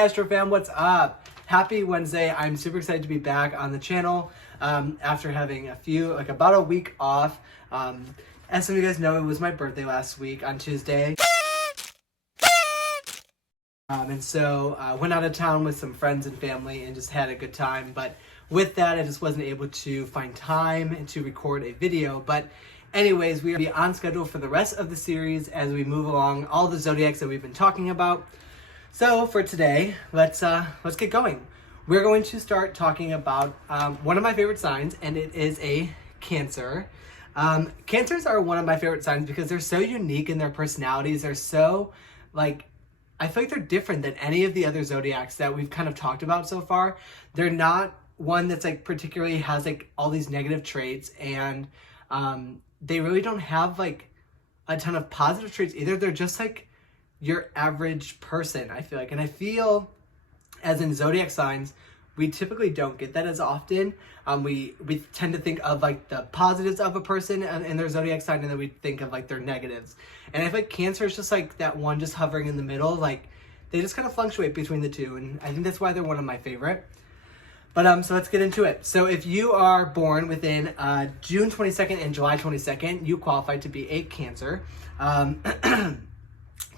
Astro fam, what's up? Happy Wednesday. I'm super excited to be back on the channel after having about a week off. As some of you guys know, it was my birthday last week on Tuesday. And so I went out of town with some friends and family and just had a good time. But with that, I just wasn't able to find time to record a video. But anyways, we are on schedule for the rest of the series as we move along all the zodiacs that we've been talking about. So for today, let's get going. We're going to start talking about one of my favorite signs, and it is a Cancer. Cancers are one of my favorite signs because they're so unique in their personalities. They're so, I feel like they're different than any of the other zodiacs that we've kind of talked about so far. They're not one that's particularly has all these negative traits, and they really don't have a ton of positive traits either. They're just your average person, I feel like. And I feel, as in zodiac signs, we typically don't get that as often. We tend to think of the positives of a person in their zodiac sign, and then we think of their negatives. And I feel like Cancer is just that one just hovering in the middle. They just kind of fluctuate between the two, and I think that's why they're one of my favorite. But so let's get into it. So if you are born within June 22nd and July 22nd, you qualify to be a Cancer.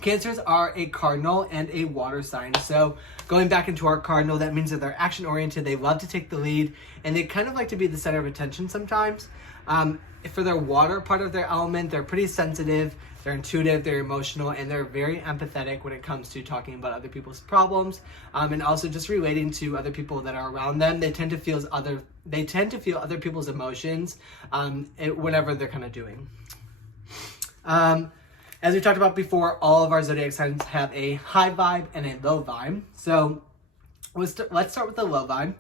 Cancers are a cardinal and a water sign. So going back into our cardinal, that means that they're action oriented. They love to take the lead, and they kind of like to be the center of attention sometimes. For their water part of their element, they're pretty sensitive, they're intuitive, they're emotional, and they're very empathetic when it comes to talking about other people's problems, and also just relating to other people that are around them. They tend to feel other people's emotions whatever they're kind of doing. As we talked about before, all of our zodiac signs have a high vibe and a low vibe. So let's start with the low vibe.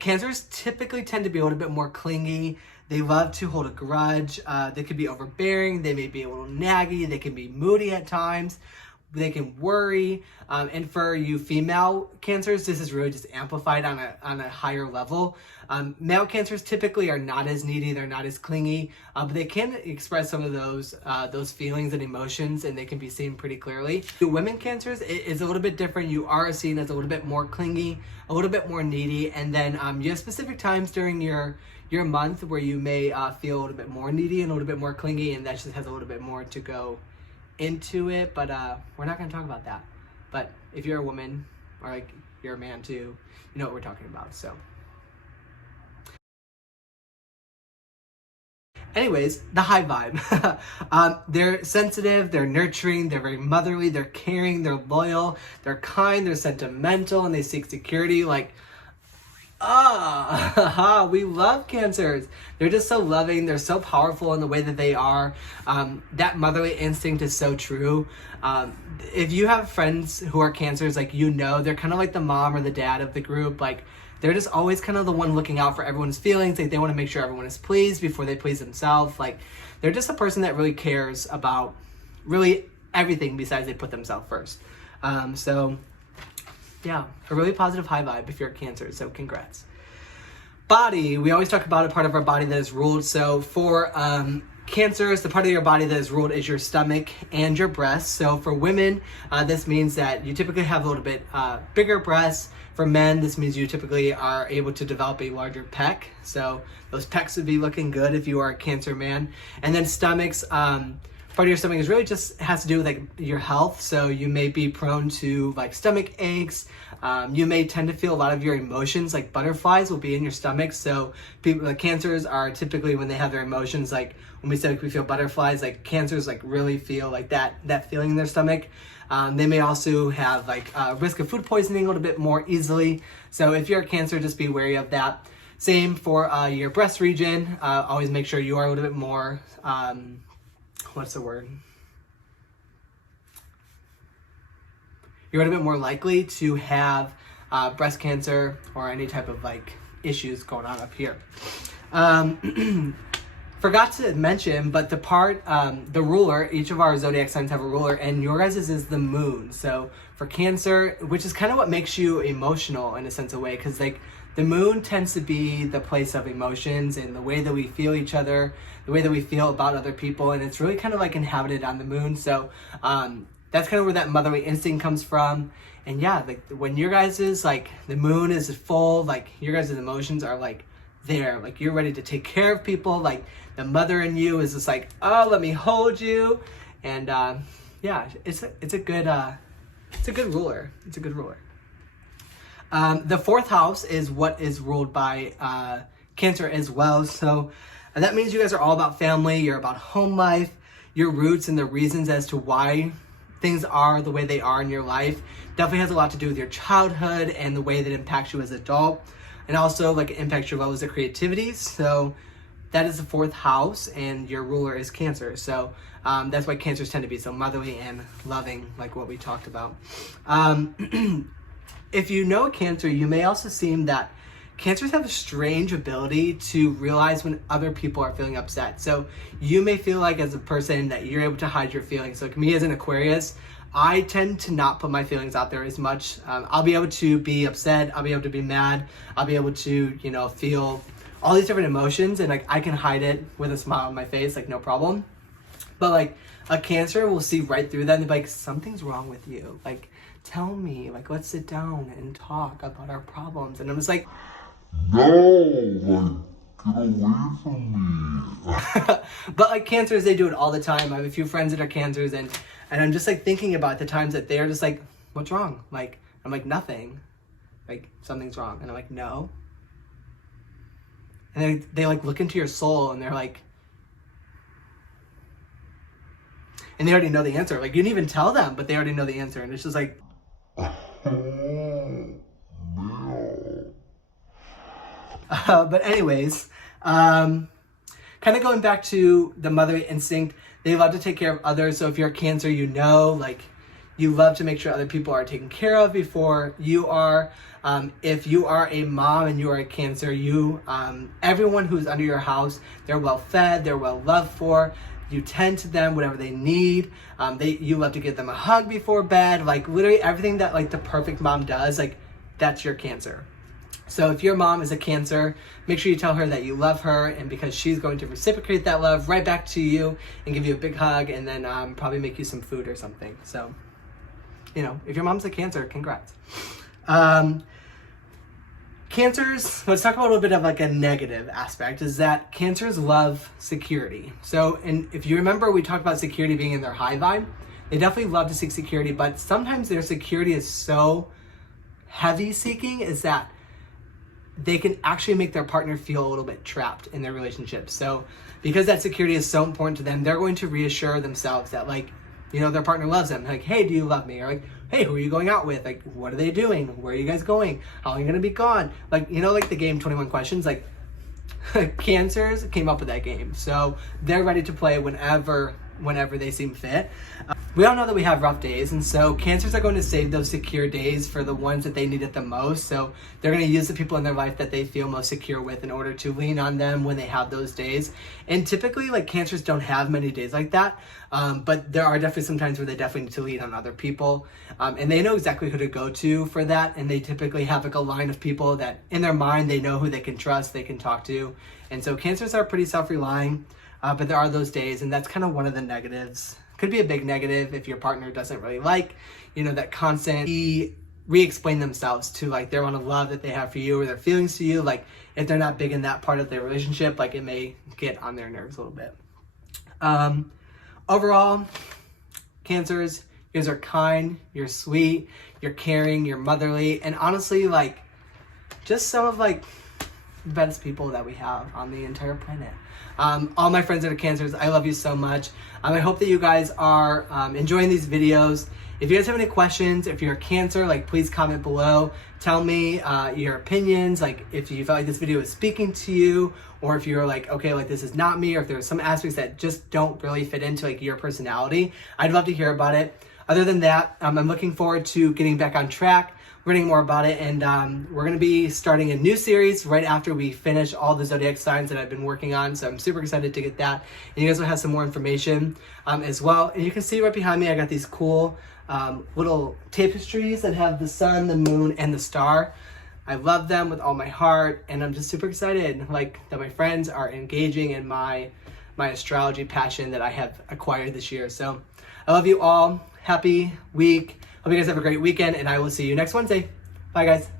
Cancers typically tend to be a little bit more clingy. They love to hold a grudge. They could be overbearing. They may be a little naggy. They can be moody at times. They can worry. And for you female Cancers, this is really just amplified on a higher level. Male Cancers typically are not as needy. They're not as clingy, but they can express some of those feelings and emotions, and they can be seen pretty clearly. The women Cancers is a little bit different. You are seen as a little bit more clingy, a little bit more needy, and then you have specific times during your month where you may feel a little bit more needy and a little bit more clingy, and that just has a little bit more to go into it, but we're not going to talk about that. But if you're a woman, or you're a man too, you know what we're talking about. So anyways, the high vibe. They're sensitive, they're nurturing, they're very motherly, they're caring, they're loyal, they're kind, they're sentimental, and they seek security. We love Cancers. They're just so loving. They're so powerful in the way that they are. That motherly instinct is so true. If you have friends who are Cancers, they're kind of like the mom or the dad of the group. They're just always kind of the one looking out for everyone's feelings. They want to make sure everyone is pleased before they please themselves. They're just a person that really cares about really everything besides they put themselves first. Yeah, a really positive high vibe if you're a Cancer, so congrats. Body, we always talk about a part of our body that is ruled. So for Cancers, the part of your body that is ruled is your stomach and your breasts. So for women, this means that you typically have a little bit bigger breasts. For men, this means you typically are able to develop a larger pec. So those pecs would be looking good if you are a Cancer man. And then stomachs, part of your stomach is really just has to do with your health. So you may be prone to stomach aches. You may tend to feel a lot of your emotions, butterflies will be in your stomach. So people, Cancers are typically, when they have their emotions, when we say we feel butterflies, Cancers really feel that feeling in their stomach. They may also have risk of food poisoning a little bit more easily. So if you're a Cancer, just be wary of that. Same for your breast region. Always make sure you are a little bit more what's the word? You're a little bit more likely to have breast cancer or any type of issues going on up here. Forgot to mention, but the ruler, each of our zodiac signs have a ruler, and your guys' is the moon. So for Cancer, which is kind of what makes you emotional in a sense of way, because the moon tends to be the place of emotions and the way that we feel each other, the way that we feel about other people, and it's really kind of inhabited on the moon. So that's kind of where that motherly instinct comes from. And yeah, like when your guys is like the moon is full, like your guys' emotions are like there, like you're ready to take care of people. Like the mother in you is just like, oh, let me hold you. And yeah, it's a good ruler. It's a good ruler. The fourth house is what is ruled by Cancer as well. So that means you guys are all about family. You're about home life, your roots, and the reasons as to why things are the way they are in your life. Definitely has a lot to do with your childhood and the way that impacts you as an adult, and also like it impacts your levels of creativity. So that is the fourth house, and your ruler is Cancer. So that's why Cancers tend to be so motherly and loving, like what we talked about. If you know Cancer, you may also seem that Cancers have a strange ability to realize when other people are feeling upset. So you may feel like as a person that you're able to hide your feelings. Like me as an Aquarius, I tend to not put my feelings out there as much. I'll be able to be upset. I'll be able to be mad. I'll be able to, you know, feel all these different emotions, and like I can hide it with a smile on my face, like no problem. But like a Cancer will see right through that and be like, something's wrong with you. Like, tell me, like, let's sit down and talk about our problems. And I'm just like, no, like, get away from me. But like Cancers, they do it all the time. I have a few friends that are Cancers, and I'm just like thinking about the times that they're just like, what's wrong? Like, I'm like, nothing. Like, something's wrong. And I'm like, no. And they like look into your soul, and they're like, and they already know the answer. Like, you didn't even tell them, but they already know the answer. And it's just like, but anyways, kind of going back to the motherly instinct, they love to take care of others. So if you're a Cancer, you know, like you love to make sure other people are taken care of before you are. If you are a mom and you are a Cancer, you everyone who's under your house, they're well fed, they're well loved for. You tend to them, whatever they need. You love to give them a hug before bed. Like literally everything that like the perfect mom does, like that's your Cancer. So if your mom is a Cancer, make sure you tell her that you love her, and because she's going to reciprocate that love right back to you and give you a big hug, and then probably make you some food or something. So, you know, if your mom's a Cancer, congrats. Cancers, let's talk about a little bit of like a negative aspect, is that Cancers love security. So, and if you remember, we talked about security being in their high vibe. They definitely love to seek security, but sometimes their security is so heavy seeking is that they can actually make their partner feel a little bit trapped in their relationship. So because that security is so important to them, they're going to reassure themselves that like, you know, their partner loves them. Like, hey, do you love me? Or like, hey, who are you going out with? Like, what are they doing? Where are you guys going? How are you going to be gone? Like, you know, like the game 21 Questions, like Cancers came up with that game. So they're ready to play whenever they seem fit. We all know that we have rough days, and so Cancers are going to save those secure days for the ones that they need it the most. So they're going to use the people in their life that they feel most secure with in order to lean on them when they have those days. And typically, like Cancers don't have many days like that, but there are definitely some times where they definitely need to lean on other people, and they know exactly who to go to for that. And they typically have like a line of people that in their mind they know who they can trust, they can talk to. And so Cancers are pretty self-relying. But there are those days, and that's kind of one of the negatives. Could be a big negative if your partner doesn't really like, you know, that constant re-explain themselves to like their own love that they have for you or their feelings to you. Like if they're not big in that part of their relationship, like it may get on their nerves a little bit. Overall, Cancers, you guys are kind, you're sweet, you're caring, you're motherly, and honestly, like just some of like the best people that we have on the entire planet. All my friends that are Cancers, I love you so much. I hope that you guys are enjoying these videos. If you guys have any questions, if you're a Cancer, like please comment below. Tell me your opinions, like if you felt like this video was speaking to you, or if you're like, okay, like this is not me, or if there's some aspects that just don't really fit into like your personality. I'd love to hear about it. Other than that, I'm looking forward to getting back on track, learning more about it, and we're going to be starting a new series right after we finish all the zodiac signs that I've been working on, so I'm super excited to get that, and you guys will have some more information as well. And you can see right behind me I got these cool little tapestries that have the sun, the moon, and the star. I love them with all my heart, and I'm just super excited like that my friends are engaging in my my astrology passion that I have acquired this year. So I love you all. Happy week. Hope you guys have a great weekend, and I will see you next Wednesday. Bye, guys.